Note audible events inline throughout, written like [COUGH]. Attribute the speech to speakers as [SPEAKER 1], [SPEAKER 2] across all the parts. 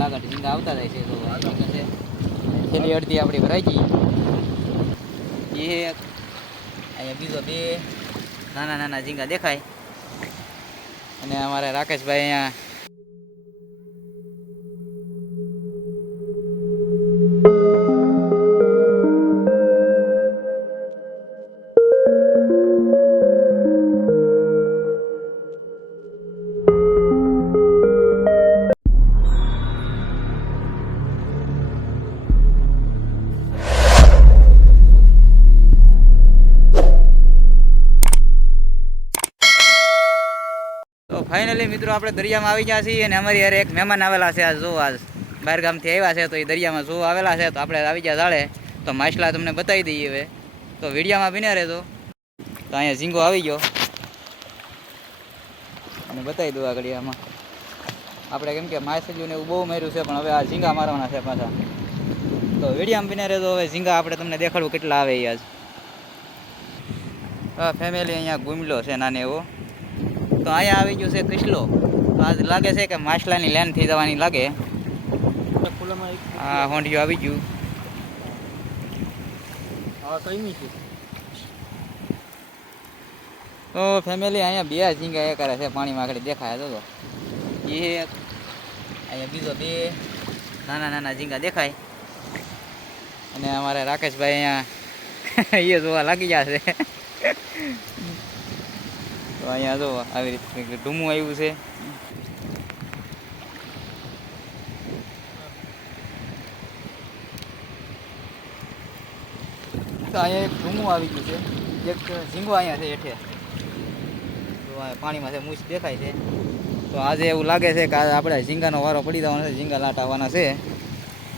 [SPEAKER 1] લાગટ ઝીંગા આવતા જાય છે, તો છેલ્લી અડધી આપણી ભરાઈ ગઈ. એક અહીંયા બીજો બે નાના નાના ઝીંગા દેખાય. અને અમારે રાકેશભાઈ અહીંયા ફાઇનલી મિત્રો, આપણે દરિયામાં આવી ગયા છીએ અને અમારી યાર એક મહેમાન આવેલા છે. આજ જો આજ બહાર ગામથી આવ્યા છે, તો એ દરિયામાં જો આવેલા છે, તો આપણે આવી ગયા જાળે તો માછલા તમને બતાવી દઈએ હવે. તો વિડીયામાં બન્યા રહેતો તો અહીંયા ઝીંગો આવી ગયો. અને બતાવી દઉં આગળ આમાં. આપણે કેમ કે માછલીઓને એવું બહુ માર્યું છે, પણ હવે આ ઝીંગા મારવાના છે પાછા. તો વિડીયામાં બન્યા રહેતો હવે ઝીંગા આપણે તમને દેખાડવું કેટલા આવે એ આજ. ફેમિલી અહીંયા ઘૂમલો છે, નાને એવો. તો અહીંયા આવી ગયો છે કૃષ્લો તો આજ લાગે છે કે માછલાની લેન થઈ જવાની લાગે. હા હોંડિયું આવી ગયું. તો ફેમિલી અહીંયા બે ઝીંગા એ કરે છે પાણીમાં આગળ દેખાય તો એ એક અહીંયા બીજો બે નાના નાના ઝીંગા દેખાય. અને અમારે રાકેશભાઈ અહીંયા [LAUGHS] એ જોવા લાગી ગયા છે. તો અહીંયા જો આવી રીતે ઢૂમું આવ્યું છે. તો અહીંયા એક ઢૂમું આવી ગયું છે. એક ઝીંગો અહીંયા છે હેઠે. તો પાણીમાં છે, મૂછ દેખાય છે. તો આજે એવું લાગે છે કે આજે આપણે ઝીંગાનો વારો પડી જવાનો છે, ઝીંગા લાટ આવવાના છે.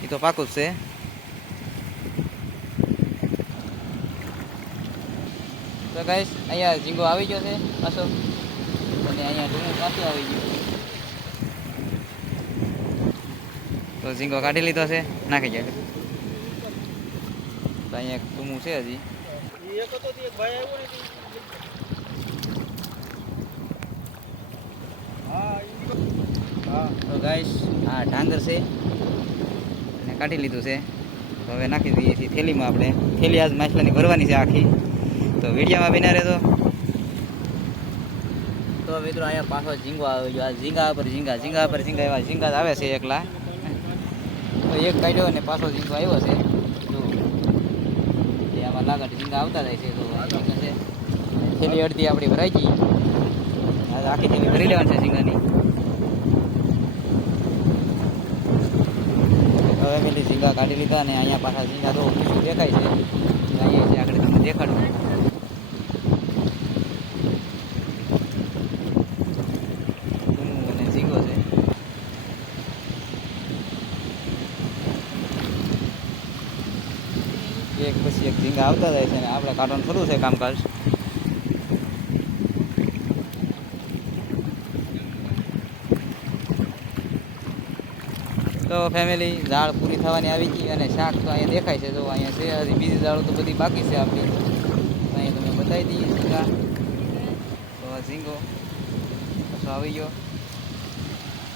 [SPEAKER 1] એ તો પાકું જ છે. તો ગાઈસ અહીંયા ઝીંગો આવી ગયો છે, પાછો. અને અહીંયા ઢૂમું પાછું આવી ગયું તો ઝીંગો કાઢી લીધો છે, નાખી જાય તો અહીંયા ઢૂમું છે હજી.
[SPEAKER 2] તે
[SPEAKER 1] ગાઈસ આ ડાંગર છે. અને કાઢી લીધું છે. તો હવે નાખી દઈએ છીએ થેલીમાં આપણે. થેલી આજ માછલાની ભરવાની છે આખી. તો વિડીયોમાં બિના રહેતો તો. મિત્રો અહીંયા પાછો ઝીંગો આવે છે. આ ઝીંગા પર ઝીંગા ઝીંગા પર ઝીંગા એવા ઝીંગા આવે છે એકલા. તો એક કાઢ્યો અને પાછો ઝીંગો આવ્યો છે. જો. એ આમાં લાગટ ઝીંગા આવતા જાય છે. તો થેલી અડધી આપણી ભરાઈ ગઈ. આખી થેલી ભરી લેવાની છે ઝીંગાની. હવે પેલી ઝીંગા કાઢી લીધા અને અહીંયા પાછા ઝીંગા તો દેખાય છે. અહીંયા છે, આગળ તમને દેખાડું ઊનું અને ઝીંગો છે એક એક ઝીંગા આવતા જાય છે ને આપણે કાઢવાનું શરૂ છે કામકાજ. તો ફેમિલી ઝાડ પૂરી થવાની આવી ગઈ અને શાક તો અહીંયા દેખાય છે. જો અહીંયા છે, હજી બીજી ઝાડો તો બધી બાકી છે આપણી. તો અહીંયા તમે બતાવી દઈએ ઝીંગા. તો આ ઝીંગો પાછો આવી ગયો.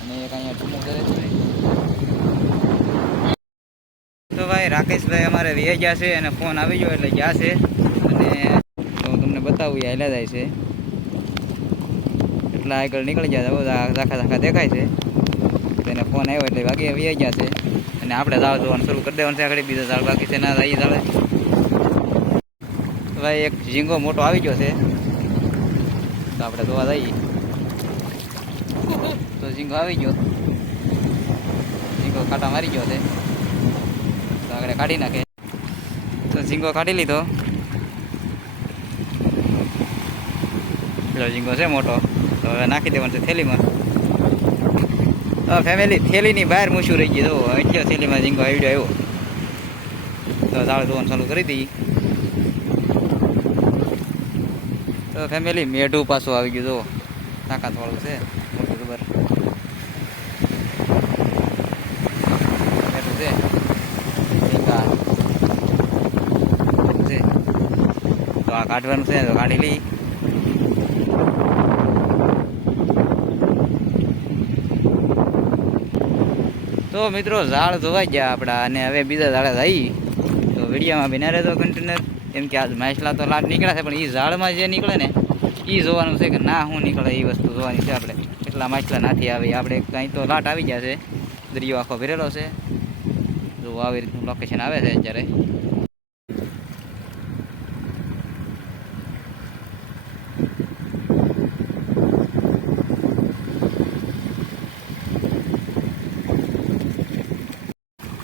[SPEAKER 1] અને એક અહીંયા ટૂંકું કરે છે. તો ભાઈ રાકેશભાઈ અમારે વે ગયા છે અને ફોન આવી ગયો એટલે ગયા છે. અને તો હું તમને બતાવું એ હાલ્યા જાય છે. એટલે આગળ નીકળી ગયા છે ધાખા ઝાખા દેખાય છે. તેને ફોન આવ્યો એટલે બાકી વે ગયા છે. અને આપણે ઝાડ જોવાનું શરૂ કરી દેવાનું છે આગળ, બીજા ઝાડ બાકી છે, ના એ તો ભાઈ એક ઝીંગો મોટો આવી ગયો છે. તો આપણે જોવા જઈએ. તો ઝીંગો આવી ગયો. ઝીંગો કાંટા મારી ગયો છે. આગળ કાઢી નાખે. તો ઝીંગો કાઢી લીધો. પેલો ઝીંગો છે મોટો. તો હવે નાખી દેવાનો છે થેલીમાં. ફેમિલી થેલીની બહાર મૂછું રહી ગયું. તો એટલો થેલીમાં ઝીંગો આવી આવ્યો. તો દાળ ધોવાનું ચાલુ કરી દઈએ તો ફેમિલી મેઢું પાછું આવી ગયું. જો તાકાતવાળું છે મોટું ખબર મેઢું છે ઝીંગા છે તો આ કાઢવાનું છે તો કાઢી લઈ તો તો મિત્રો, ઝાડ ધોવાઈ ગયા. આપણા અને હવે બીજા ઝાડે જઈ તો વિડીયોમાં બિના રહેતો કન્ટેનર કેમ કે આજ માછલા તો લાટ નીકળ્યા છે, પણ એ ઝાડમાં જે નીકળે ને એ જોવાનું છે કે ના શું નીકળે એ વસ્તુ જોવાની છે આપણે. કેટલા માછલા નાથી આવે. આપણે કાંઈ તો લાટ આવી ગયા છે. દરિયો આખો ભરેલો છે. જો આવી રીતનું લોકેશન આવે છે અત્યારે.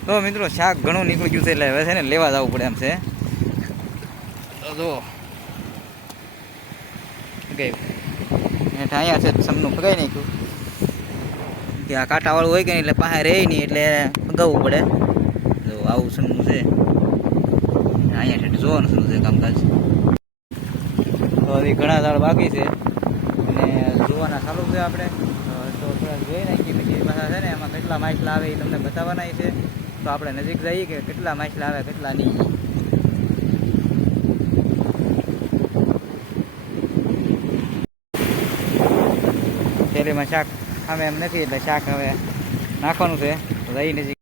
[SPEAKER 1] તો મિત્રો, શાક ઘણું નીકળી ગયું છે એટલે હવે છે ને લેવા જવું પડે એમ છે. તો જો ગઈ હેઠ અહીંયા છે, સમનું ફગાઈ નાખ્યું. કે આ કાંટાવાળું હોય કે નહીં એટલે પાસે રહે નહીં એટલે ફગાવવું પડે. જો આવું સમનું છે. અહીંયા ઠેઠ જોવાનું શું છે કામકાજ. તો હજી ઘણા દાળ બાકી છે. અને જોવાના ચાલુ છે આપણે. તો થોડા જોઈ નાખીએ, પછી પાછા છે ને એમાં કેટલા માઇકલા આવે એ તમને બતાવવાના છે. તો આપણે નજીક જઈએ કે કેટલા માછલા આવે, કેટલા નહીં. શેરીમાં શાક, અમે એમ નથી એટલે શાક હવે નાખવાનું છે. રહી નજીક.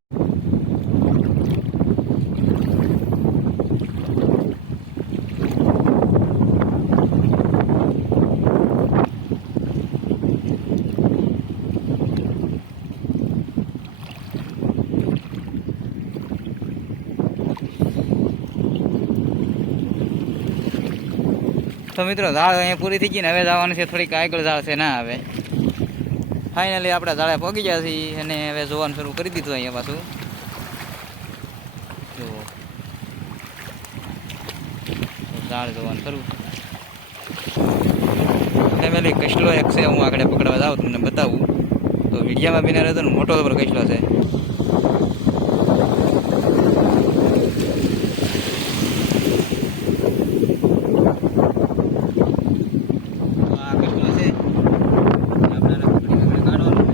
[SPEAKER 1] તો મિત્રો, ઝાડ અહીંયા પૂરી થઈ ગઈ ને હવે જવાનું છે, થોડીક આગળ ઝાડ છે, ના આવે. ફાઇનલી આપણા ઝાડે પગી ગયા છીએ અને હવે જોવાનું શરૂ કરી દીધું અહીંયા પાછું. જો. ઝાડ જોવાનું શરૂ. ફેમિલી કસલો એક છે, હું આગળ પકડવા જાઉં તમને બતાવું. તો વિડીયામાં બી રહેતો મોટો ખબર કસલો છે આ કસલો છે આપણે આને પકડી પકડી કાઢવાનું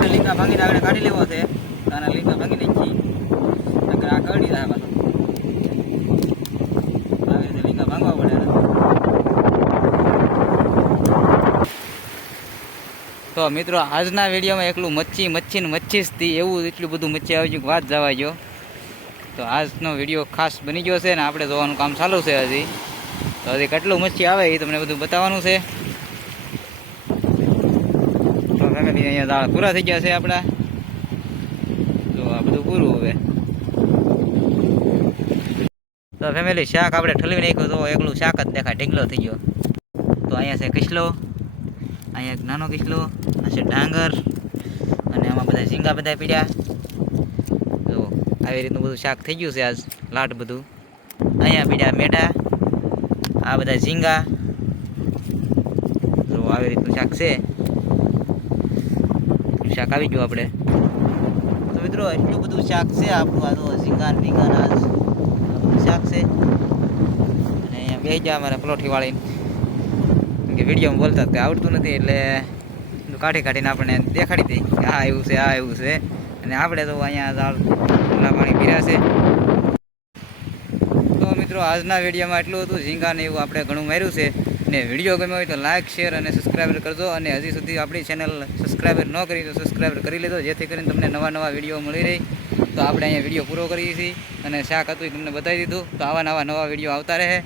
[SPEAKER 1] છે લીંગા ભાંગીને આગળ કાઢી લેવો છે. અને લીંગા ભાંગી નાખી નકર આ કરડી જાય પાછું ભાંગવા પડે તો મિત્રો, આજના વિડીયોમાં એકલું મચ્છી મચ્છી ને મચ્છી હતી એવું એટલું બધું મચ્છી આવી ગયું. વાત જવા ગયો તો આજનો વીડિયો ખાસ બની ગયો છે ને આપણે જોવાનું કામ ચાલુ છે હજી. તો હજી કેટલું મચ્છી આવે એ તમને બધું બતાવવાનું છે. અહીંયા દાળ પૂરા થઈ ગયા છે આપણા. બધું પૂરું હવે. તો ફેમિલી શાક આપણે ઠલવી નાખ્યું તો એકલું શાક જ દેખાય, ઢીંગલો થઈ ગયો. તો અહીંયા છે કિસલો, અહીંયા એક નાનો કિસલો છે ડાંગર, અને આમાં બધા ઝીંગા બધા પીડ્યા. તો આવી રીતનું બધું શાક થઈ ગયું છે આજ, લાટ બધું. અહીંયા પીડ્યા મેઢા, આ બધા ઝીંગા. તો આવી રીતનું શાક છે. શાક આવી ગયું આપણે. મિત્રો, એટલું બધું શાક છે આપણું આ તો ઝીંગાન ભીંગાન આ બધું શાક છે. અને અહીંયા બે ગયા અમારા પલોઠી વાળીને કે વિડીયોમાં બોલતા કંઈ આવડતું નથી, એટલે કાઢી કાઢીને આપણને દેખાડી દઈ કે આ એવું છે, આ એવું છે. અને આપણે તો અહીંયા ખુલ્લા પાણી પીર્યા છે. તો મિત્રો, આજના વિડીયોમાં એટલું હતું. ઝીંગા ને એવું આપણે ઘણું માર્યું છે. ને વીડિયો ગમ્યો હોય તો લાઇક શેર અને સબસ્ક્રાઈબર કરજો. અને હજી સુધી આપણી ચેનલ સબસ્ક્રાઈબર ન કરી તો સબસ્ક્રાઈબર કરી લેજો. જેથી કરીને તમને નવા નવા વીડિયો મળી રહી. તો આપણે અહીંયા વીડિયો પૂરો કરીએ છીએ. અને શાક હતું એ તમને બતાવી દીધું. તો આવા નવા નવા વીડિયો આવતા રહે.